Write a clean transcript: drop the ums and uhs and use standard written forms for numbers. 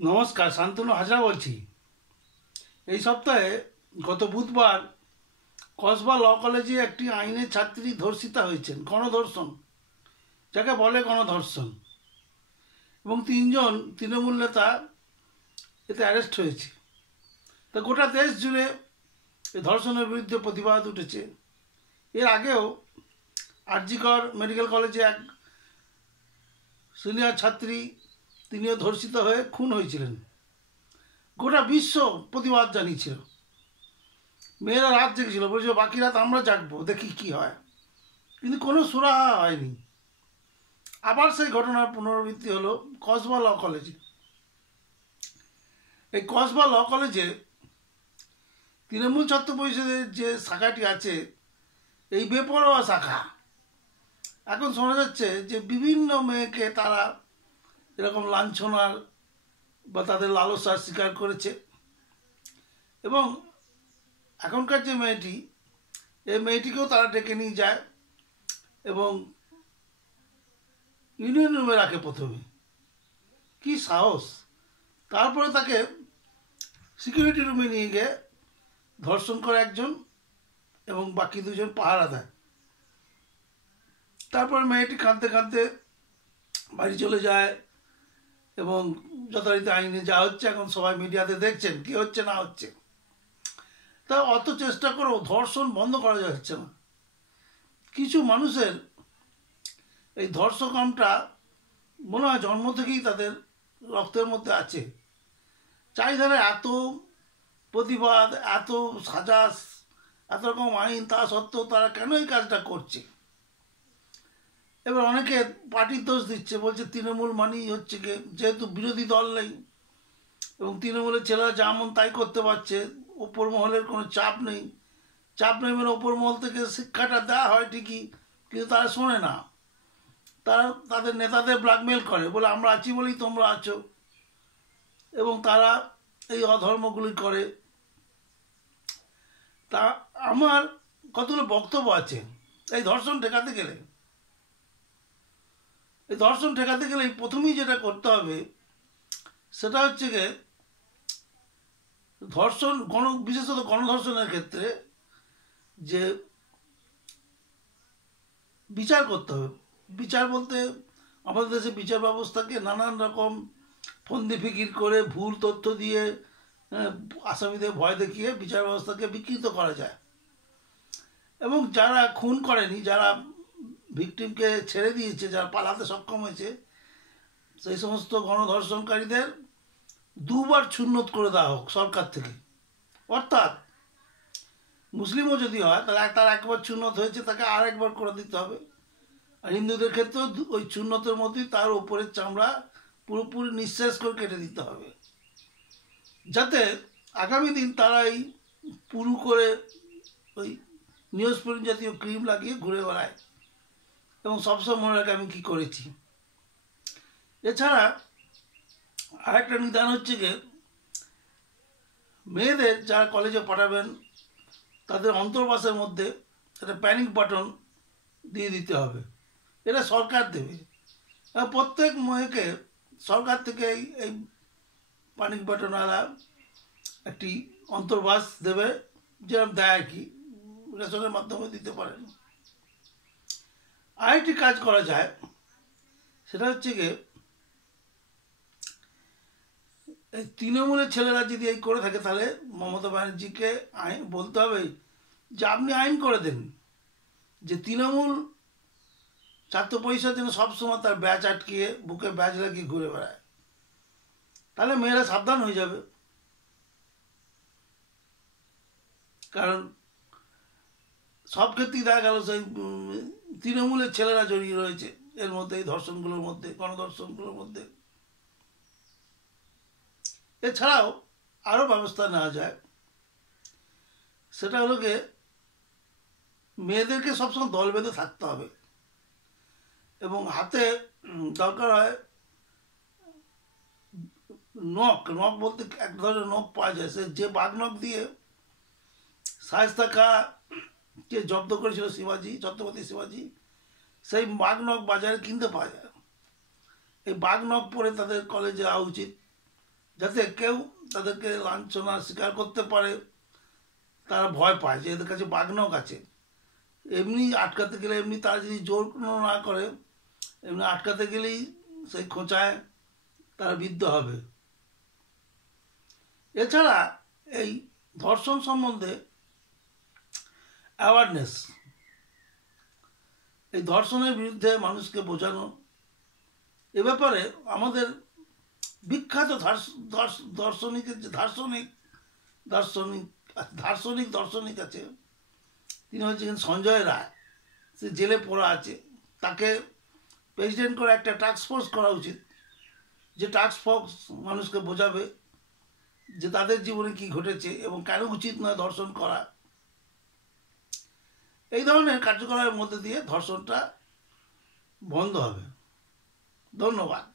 নমস্কার, শান্তনু হাজরা বলছি। এই সপ্তাহে গত বুধবার কসবা ল কলেজে একটি আইনের ছাত্রী ধর্ষিতা হয়েছেন, গণধর্ষণ, যাকে বলে গণধর্ষণ, এবং 3জন তৃণমূল নেতা এতে অ্যারেস্ট হয়েছে। তা গোটা দেশ জুড়ে এই ধর্ষণের বিরুদ্ধে প্রতিবাদ উঠেছে। এর আগেও আরজিকর মেডিকেল কলেজে এক সিনিয়র ছাত্রী, তিনিও ধর্ষিত হয়ে খুন হয়েছিলেন। গোটা বিশ্ব প্রতিবাদ জানিয়েছিল। মেয়েরা রাত জেগেছিল, বলছিল বাকি রাত আমরা জাগবো, দেখি কি হয়। কিন্তু কোনো সুরাহা হয়নি। আবার সেই ঘটনার পুনরাবৃত্তি হলো কসবা ল কলেজে। এই কসবা ল কলেজে তৃণমূল ছাত্র পরিষদের যে শাখাটি আছে, এই বেপরোয়া শাখা, এখন শোনা যাচ্ছে যে বিভিন্ন মেয়েকে তারা এরকম লাঞ্ছনার বা তাদের লালসার শিকার করেছে। এবং এখনকার যে মেয়েটি, এই মেয়েটিকেও তারা ডেকে নিয়ে যায় এবং ইউনিয়ন রুমে রাখে প্রথমে। কি সাহস! তারপরে তাকে সিকিউরিটি রুমে নিয়ে গিয়ে ধর্ষণ করে একজন এবং বাকি দুজন পাহারা দেয়। তারপর মেয়েটি কাঁদতে কাঁদতে বাড়ি চলে যায় এবং যথারীতি আইনে যা হচ্ছে এখন সবাই মিডিয়াতে দেখছেন কি হচ্ছে না হচ্ছে। তা অত চেষ্টা করেও ধর্ষণ বন্ধ করা যাচ্ছে না। কিছু মানুষের এই ধর্ষকামটা মনে হয় জন্ম থেকেই তাদের রক্তের মধ্যে আছে। চারিধারে এত প্রতিবাদ, এত সাজা, এত রকম আইন, তা সত্ত্বেও তারা কেন এই কাজটা করছে? এবার অনেকে পার্টির দোষ দিচ্ছে, বলছে তৃণমূল মানেই হচ্ছে কি, যেহেতু বিরোধী দল নেই এবং তৃণমূলের ছেলেরা যেমন তাই করতে পারছে, ওপর মহলের কোনো চাপ নেই। চাপ নেই মানে ওপর মহল থেকে শিক্ষাটা দেওয়া হয় ঠিকই, কিন্তু তারা শোনে না। তারা তাদের নেতাদের ব্ল্যাকমেল করে, বলে আমরা আছি বলেই তোমরা আছো, এবং তারা এই অধর্মগুলি করে। তা আমার কতগুলো বক্তব্য আছে। এই ধর্ষণ ঠেকাতে গেলে প্রথমেই যেটা করতে হবে সেটা হচ্ছে গিয়ে ধর্ষণ, বিশেষত গণধর্ষণের ক্ষেত্রে যে বিচার করতে হবে। বিচার বলতে আমাদের দেশে বিচার ব্যবস্থাকে নানান রকম ফন্দি ফিকির করে, ভুল তথ্য দিয়ে, আসামিদের ভয় দেখিয়ে বিচার ব্যবস্থাকে বিকৃত করা যায়। এবং যারা খুন করেনি, যারা ভিকটিমকে ছেড়ে দিয়েছে, যারা পালাতে সক্ষম হয়েছে, সেই সমস্ত গণধর্ষণকারীদের 2বার সুন্নত করে দেওয়া হোক সরকার থেকে। অর্থাৎ মুসলিমও যদি হয় তাহলে তার একবার সুন্নত হয়েছে, তাকে আর একবার করে দিতে হবে। আর হিন্দুদের ক্ষেত্রেও ওই সুন্নতের মধ্যেই তার উপরের চামড়া পুরোপুরি নিঃশেষ করে কেটে দিতে হবে, যাতে আগামী দিন তারা এই পুরু করে ওই নিউজপ্রিন্ট জাতীয় ক্রিম লাগিয়ে ঘুরে বেড়ায় এবং সবসময় মনে রাখে আমি কী করেছি। এছাড়া আরেকটা নিদান হচ্ছে গিয়ে মেয়েদের যারা কলেজে পাঠাবেন তাদের অন্তর্বাসের মধ্যে একটা প্যানিক বাটন দিয়ে দিতে হবে। এটা সরকার দেবে। প্রত্যেক মেয়েকে সরকার থেকে এই প্যানিক বাটনওয়ালা একটি অন্তর্বাস দেবে, যেরকম দেয় আর কি, রেশনের মাধ্যমে দিতে পারেন। আরেকটি কাজ করা যায়, সেটা হচ্ছে গিয়ে এই তৃণমূলের ছেলেরা যদি এই করে থাকে, তাহলে মমতা ব্যানার্জিকে আইন বলতে হবে যে আপনি আইন করে দেন যে তৃণমূল ছাত্র পরিষদ যেন সবসময় তার ব্যাচ আটকিয়ে, বুকে ব্যাচ লাগিয়ে ঘুরে বেড়ায়। তাহলে মেয়েরা সাবধান হয়ে যাবে। কারণ সব ক্ষেত্রেই দেখা গেল সেই তৃণমূলের ছেলেরা জড়িয়ে রয়েছে এর মধ্যে, এই ধর্ষণগুলোর মধ্যে, গণধর্ষণগুলোর মধ্যে। এছাড়াও আরও ব্যবস্থা নেওয়া যায়, সেটা হলো গিয়ে মেয়েদেরকে সবসময় দল বেঁধে থাকতে হবে এবং হাতে দরকার হয় নখ বলতে এক ধরনের নখ পাওয়া যায়, সে যে বাঘ নখ দিয়ে শায়েস্তা খাঁকে জব্দ করেছিল ছত্রপতি শিবাজি, সেই বাঘ নখ বাজারে কিনতে পাওয়া যায়। এই বাঘ নখ পরে তাদের কলেজে যাওয়া উচিত, যাতে কেউ তাদেরকে লাঞ্ছনা স্বীকার করতে পারে, তারা ভয় পায় যে এদের কাছে বাগনক আছে। এমনি আটকাতে গেলে, এমনি তারা যদি জোর না করে, এমনি আটকাতে গেলেই সেই খোঁচায় তারা বিদ্ধ হবে। এছাড়া এই ধর্ষণ সম্বন্ধে অ্যাওয়ারনেস, এই ধর্ষণের বিরুদ্ধে মানুষকে বোঝানো, এ ব্যাপারে আমাদের বিখ্যাত দার্শনিকের যে দার্শনিক আছে, তিনি হচ্ছেন সঞ্জয় রায়। সে জেলে পড়া আছে, তাকে প্রেসিডেন্ট করে একটা টাস্ক ফোর্স করা উচিত, যে টাস্ক ফোর্স মানুষকে বোঝাবে যে তাদের জীবনে কি ঘটেছে এবং কেন উচিত নয় ধর্ষণ করা। এই ধরনের কার্যকলাপের মধ্যে দিয়ে ধর্ষণটা বন্ধ হবে। ধন্যবাদ।